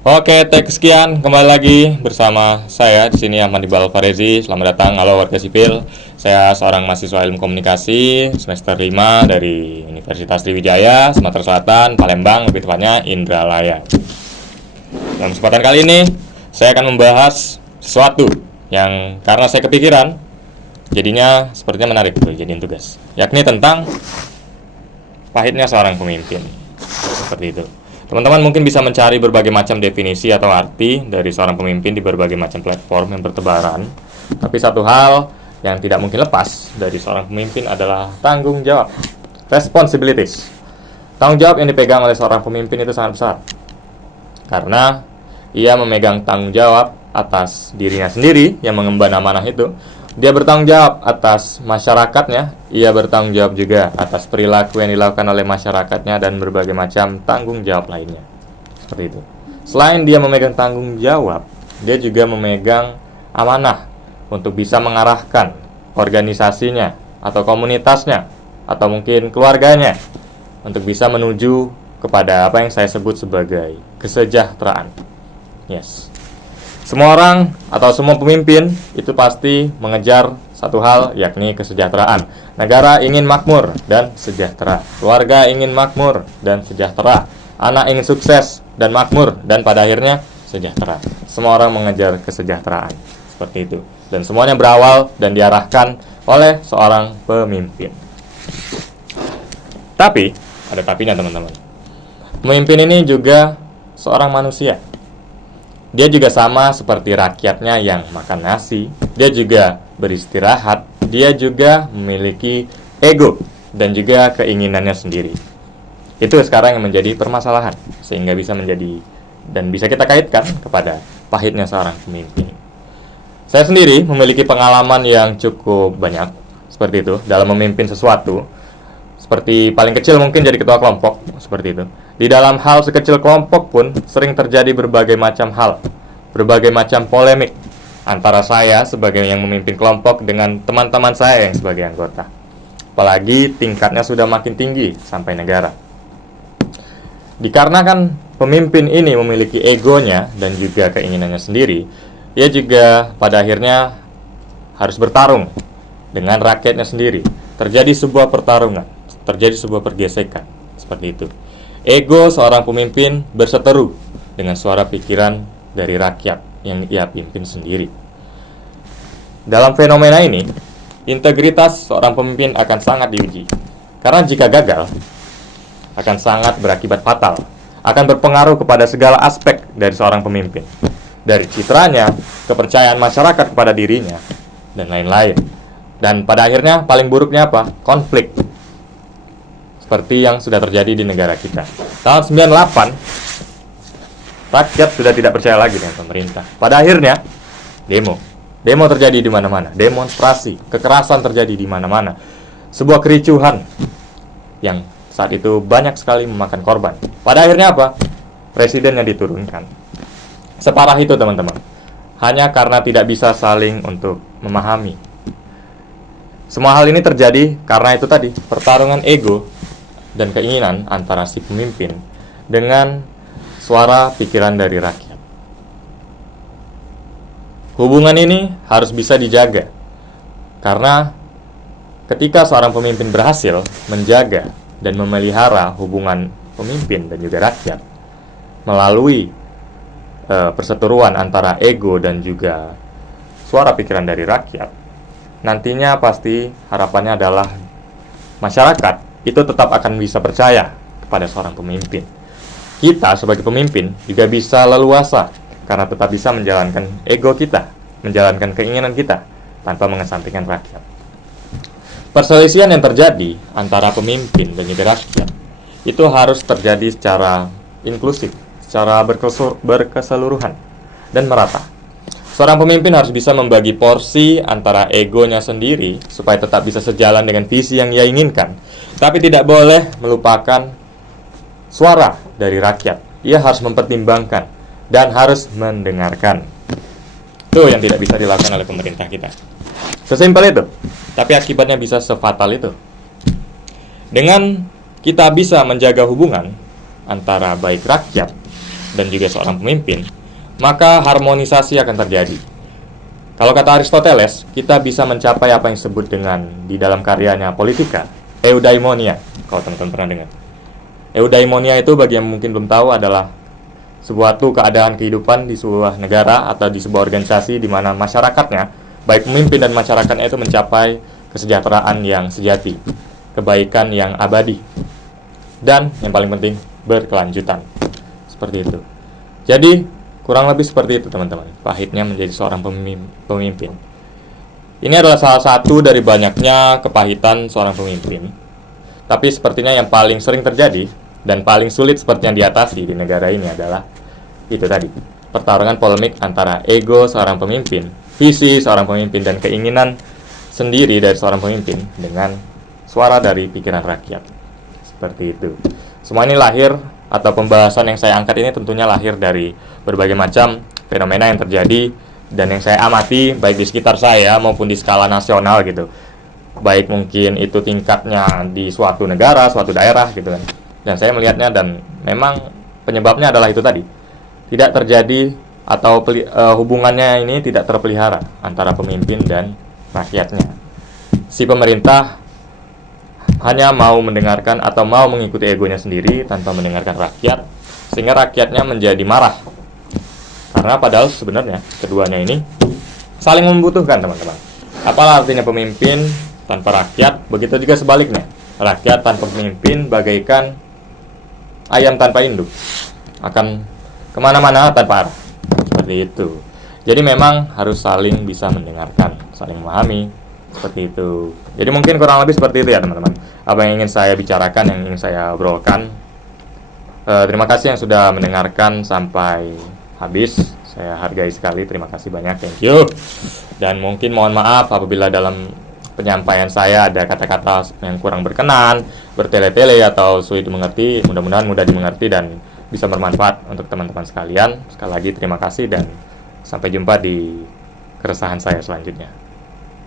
Oke, teks sekian kembali lagi bersama saya di sini Ahmad Iqbal Farezi. Selamat datang, halo warga sipil. Saya seorang mahasiswa Ilmu Komunikasi semester 5 dari Universitas Sriwijaya, Sumatera Selatan, Palembang, lebih tepatnya Indralaya. Dalam kesempatan kali ini, saya akan membahas sesuatu yang karena saya kepikiran, jadinya sepertinya menarik untuk jadiin tugas, yakni tentang pahitnya seorang pemimpin. Seperti itu. Teman-teman mungkin bisa mencari berbagai macam definisi atau arti dari seorang pemimpin di berbagai macam platform yang bertebaran. Tapi satu hal yang tidak mungkin lepas dari seorang pemimpin adalah tanggung jawab, responsibilities. Tanggung jawab yang dipegang oleh seorang pemimpin itu sangat besar, karena ia memegang tanggung jawab atas dirinya sendiri yang mengemban amanah itu. Dia bertanggung jawab atas masyarakatnya, ia bertanggung jawab juga atas perilaku yang dilakukan oleh masyarakatnya dan berbagai macam tanggung jawab lainnya. Seperti itu. Selain dia memegang tanggung jawab, dia juga memegang amanah untuk bisa mengarahkan organisasinya atau komunitasnya atau mungkin keluarganya untuk bisa menuju kepada apa yang saya sebut sebagai kesejahteraan. Yes. Semua orang atau semua pemimpin itu pasti mengejar satu hal, yakni kesejahteraan. Negara ingin makmur dan sejahtera. Keluarga ingin makmur dan sejahtera. Anak ingin sukses dan makmur dan pada akhirnya sejahtera. Semua orang mengejar kesejahteraan. Seperti itu. Dan semuanya berawal dan diarahkan oleh seorang pemimpin. Tapi, ada tapinya teman-teman. Pemimpin ini juga seorang manusia. Dia juga sama seperti rakyatnya yang makan nasi. Dia juga beristirahat. Dia juga memiliki ego dan juga keinginannya sendiri. Itu sekarang yang menjadi permasalahan, sehingga bisa menjadi dan bisa kita kaitkan kepada pahitnya seorang pemimpin. Saya sendiri memiliki pengalaman yang cukup banyak seperti itu dalam memimpin sesuatu. Seperti paling kecil mungkin jadi ketua kelompok, seperti itu. Di dalam hal sekecil kelompok pun sering terjadi berbagai macam hal, berbagai macam polemik antara saya sebagai yang memimpin kelompok dengan teman-teman saya yang sebagai anggota. Apalagi tingkatnya sudah makin tinggi sampai negara. Dikarenakan pemimpin ini memiliki egonya dan juga keinginannya sendiri, ia juga pada akhirnya harus bertarung dengan rakyatnya sendiri. Terjadi sebuah pertarungan, terjadi sebuah pergesekan, seperti itu. Ego seorang pemimpin berseteru dengan suara pikiran dari rakyat yang ia pimpin sendiri. Dalam fenomena ini, integritas seorang pemimpin akan sangat diuji. Karena jika gagal, akan sangat berakibat fatal, akan berpengaruh kepada segala aspek dari seorang pemimpin. Dari citranya, kepercayaan masyarakat kepada dirinya, dan lain-lain. Dan pada akhirnya, paling buruknya apa? Konflik. Seperti yang sudah terjadi di negara kita. Tahun 98, rakyat sudah tidak percaya lagi dengan pemerintah. Pada akhirnya, demo terjadi di mana-mana, demonstrasi, kekerasan terjadi di mana-mana. Sebuah kericuhan yang saat itu banyak sekali memakan korban. Pada akhirnya apa? Presidennya diturunkan. Separah itu teman-teman. Hanya karena tidak bisa saling untuk memahami. Semua hal ini terjadi karena itu tadi, pertarungan ego dan keinginan antara si pemimpin dengan suara pikiran dari rakyat. Hubungan ini harus bisa dijaga, karena ketika seorang pemimpin berhasil menjaga dan memelihara hubungan pemimpin dan juga rakyat melalui perseteruan antara ego dan juga suara pikiran dari rakyat, nantinya pasti harapannya adalah masyarakat itu tetap akan bisa percaya kepada seorang pemimpin. Kita sebagai pemimpin juga bisa leluasa karena tetap bisa menjalankan ego kita, menjalankan keinginan kita tanpa mengesampingkan rakyat. Perselisihan yang terjadi antara pemimpin dan juga rakyat itu harus terjadi secara inklusif, secara berkeseluruhan dan merata. Seorang pemimpin harus bisa membagi porsi antara egonya sendiri supaya tetap bisa sejalan dengan visi yang ia inginkan, tapi tidak boleh melupakan suara dari rakyat. Ia harus mempertimbangkan dan harus mendengarkan. Itu yang tidak bisa dilakukan oleh pemerintah kita. Sesimpel itu, tapi akibatnya bisa sefatal itu. Dengan kita bisa menjaga hubungan antara baik rakyat dan juga seorang pemimpin, maka harmonisasi akan terjadi. Kalau kata Aristoteles, kita bisa mencapai apa yang disebut dengan di dalam karyanya Politika, eudaimonia. Kalau teman-teman pernah dengar. Eudaimonia itu bagi yang mungkin belum tahu adalah suatu keadaan kehidupan di sebuah negara atau di sebuah organisasi di mana masyarakatnya, baik pemimpin dan masyarakatnya itu mencapai kesejahteraan yang sejati, kebaikan yang abadi, dan yang paling penting berkelanjutan. Seperti itu. Jadi kurang lebih seperti itu teman-teman, pahitnya menjadi seorang pemimpin. Ini adalah salah satu dari banyaknya kepahitan seorang pemimpin. Tapi sepertinya yang paling sering terjadi dan paling sulit seperti yang diatasi di negara ini adalah itu tadi, pertarungan polemik antara ego seorang pemimpin, visi seorang pemimpin, dan keinginan sendiri dari seorang pemimpin dengan suara dari pikiran rakyat. Seperti itu. Semua ini lahir, atau pembahasan yang saya angkat ini tentunya lahir dari berbagai macam fenomena yang terjadi dan yang saya amati baik di sekitar saya maupun di skala nasional gitu. Baik mungkin itu tingkatnya di suatu negara, suatu daerah gitu kan. Dan saya melihatnya dan memang penyebabnya adalah itu tadi. Tidak terjadi atau hubungannya ini tidak terpelihara antara pemimpin dan rakyatnya. Si pemerintah hanya mau mendengarkan atau mau mengikuti egonya sendiri tanpa mendengarkan rakyat, sehingga rakyatnya menjadi marah. Karena padahal sebenarnya keduanya ini saling membutuhkan teman-teman. Apalah artinya pemimpin tanpa rakyat, begitu juga sebaliknya. Rakyat tanpa pemimpin bagaikan ayam tanpa induk, akan kemana-mana tanpa arah. Seperti itu. Jadi memang harus saling bisa mendengarkan, saling memahami. Seperti itu. Jadi mungkin kurang lebih seperti itu ya teman-teman, apa yang ingin saya bicarakan, yang ingin saya obrolkan. Terima kasih yang sudah mendengarkan sampai habis. Saya hargai sekali, terima kasih banyak, thank you. Dan mungkin mohon maaf apabila dalam penyampaian saya ada kata-kata yang kurang berkenan, bertele-tele atau sulit dimengerti. Mudah-mudahan mudah dimengerti dan bisa bermanfaat untuk teman-teman sekalian. Sekali lagi terima kasih dan sampai jumpa di keresahan saya selanjutnya.